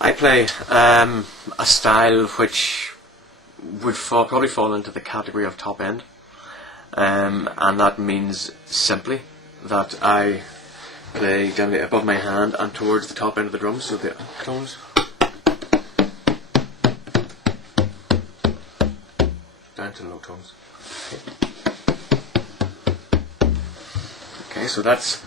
I play a style which would probably fall into the category of top end, and that means simply that I play generally above my hand and towards the top end of the drums, so the tones. Down to the low tones. Okay, so that's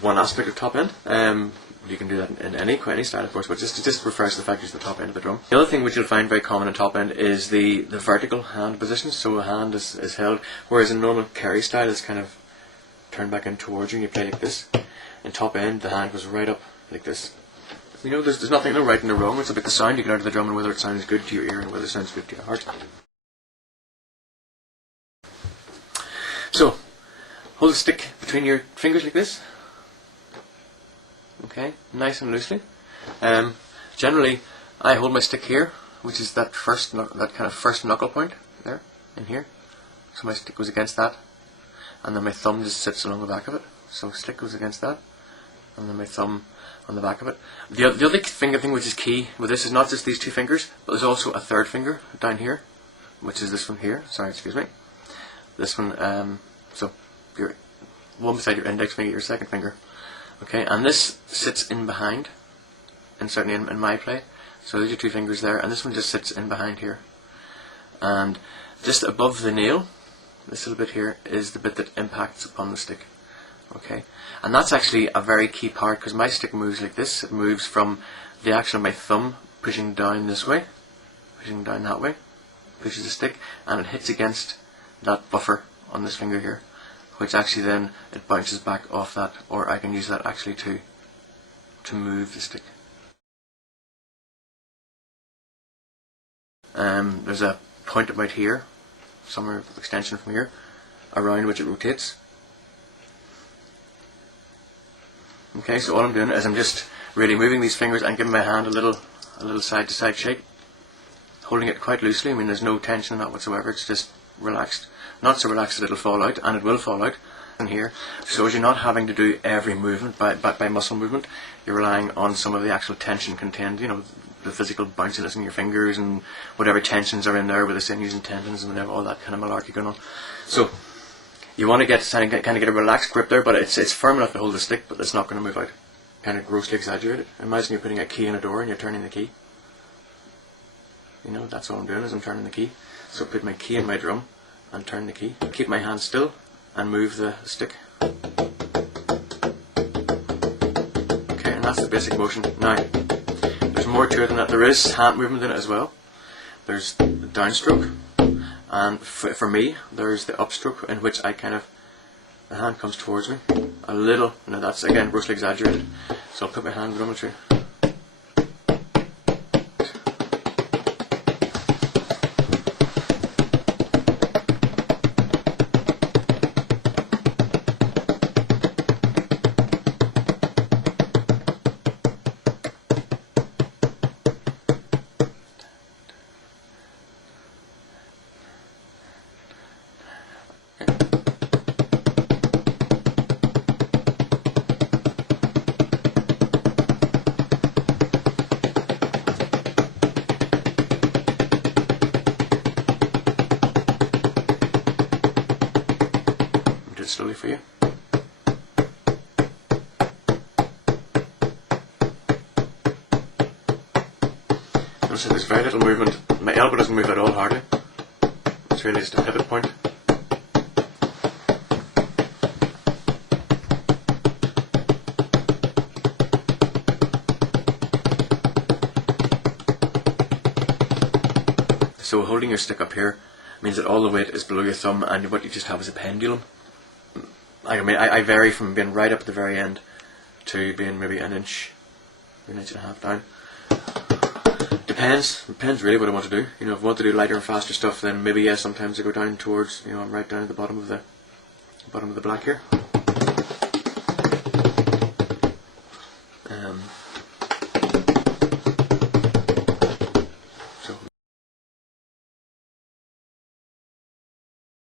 one aspect of top end. You can do that in any style, of course, but just refers to the fact it's the top end of the drum. The other thing which you'll find very common in top end is the vertical hand position. So a hand is held, whereas in normal carry style it's kind of turned back in towards you and you play like this. In top end, the hand goes right up like this. You know, there's nothing no right and no wrong. It's about the sound you get out of the drum and whether it sounds good to your ear and whether it sounds good to your heart. So, hold the stick between your fingers like this. Okay, nice and loosely. Generally, I hold my stick here, which is that kind of first knuckle point there, in here. So my stick goes against that, and then my thumb just sits along the back of it. So stick goes against that, and then my thumb on the back of it. The other finger thing which is key with this is not just these two fingers, but there's also a third finger down here, which is this one here. Sorry, excuse me. This one. So your one beside your index finger, your second finger. Okay, and this sits in behind, and certainly in my play. So there's your two fingers there, and this one just sits in behind here. And just above the nail, this little bit here, is the bit that impacts upon the stick. Okay, and that's actually a very key part, because my stick moves like this. It moves from the action of my thumb pushing down this way, pushing down that way, pushes the stick, and it hits against that buffer on this finger here, which actually then it bounces back off that, or I can use that actually to move the stick. There's a point about here, somewhere extension from here, around which it rotates. Okay, so all I'm doing is I'm just really moving these fingers and giving my hand a little side to side shake, holding it quite loosely. I mean, there's no tension in that whatsoever. It's just relaxed. Not so relaxed that it'll fall out, and it will fall out in here. So as you're not having to do every movement by muscle movement, you're relying on some of the actual tension contained, you know, the physical bounciness in your fingers and whatever tensions are in there with the sinews and tendons and whatever, all that kind of malarkey going on. So you want to kind of get a relaxed grip there, but it's firm enough to hold the stick, but it's not going to move out. Kind of grossly exaggerated. Imagine you're putting a key in a door and you're turning the key. You know, that's all I'm doing is I'm turning the key. So put my key in my drum and turn the key. Keep my hand still and move the stick. Okay, and that's the basic motion. Now, there's more to it than that. There is hand movement in it as well. There's the downstroke, and for me, there's the upstroke in which I kind of, the hand comes towards me a little. Now that's again grossly exaggerated. So I'll put my hand drum through. Slowly for you. Notice there's very little movement. My elbow doesn't move at all hardly. It's really just a pivot point. So holding your stick up here means that all the weight is below your thumb, and what you just have is a pendulum. I vary from being right up at the very end to being maybe an inch and a half down. Depends really what I want to do. You know, if I want to do lighter and faster stuff, then maybe yes, sometimes I go down towards, you know, I'm right down at the bottom of the black here.